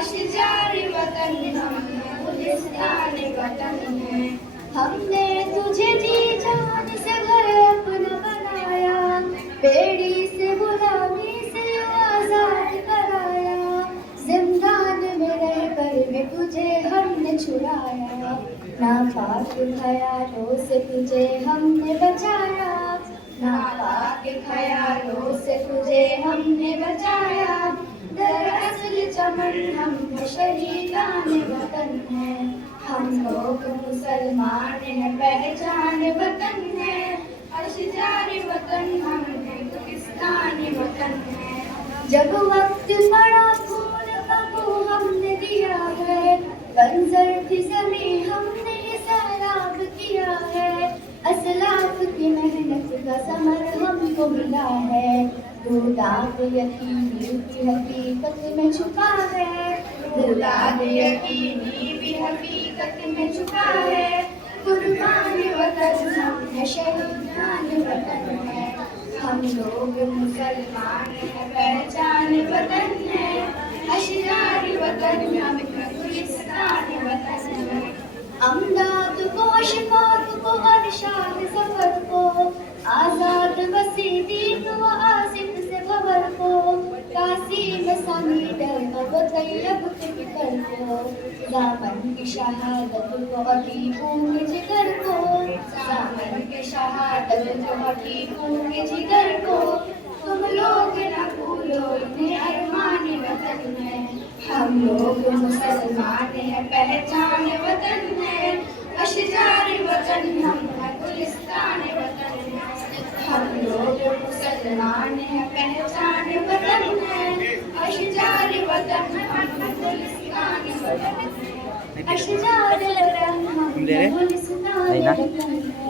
अशजार वतन हम गुलिस्तान वतन है। हमने तुझे जी जान से घर अपना बनाया, बेड़ी से गुलामी से आजाद कराया। जिंदान में रह कर में तुझे हमने छुड़ाया, नापाक ख्यालों से तुझे हमने बचाया, नापाक ख्यालों से तुझे हमने बचाया। दरअसल चमन हम शहीदान वतन है, हम लोग मुसलमान हैं पहचान वतन है। अशजार वतन हम गुलिस्तान वतन है। जब वक्त पड़ा खून बबू हमने दिया है, बंजर थी ज़मीं हमने सैराब किया है। असलाफ की मेहनत का समर हमको मिला है, दाग यकीनी भी हकीकत में छुपा है, दाग यकीनी भी हकीकत में छुपा है। कुर्बान वतन हम शहीदान वतन है, हम लोग मुसलमान हैं पहचान वतन है। अशजार वतन हम गुलिस्तान वतन है। अमदाद को अशफाक को अरशाद सफर को, आजाद वसीदीन व आसिफ से खबर को, कासिम समीदर व तैयब के फिकर को, दामन की शहादत को हकीकों के जिगर को, दामन की शहादत को हकीकों के जिगर को। तुम लोग न भूलो इन्हें अरमान वतन है, हम लोग मुसलमान हैं पहचान वतन है। अशजार वतन हम गुलिस्तान वतन है, हम लोग मुसलमान हैं पहचान वतन है। अशजार वतन हम गुलिस्तान वतन है, अशजार वतन हम गुलिस्तान वतन है।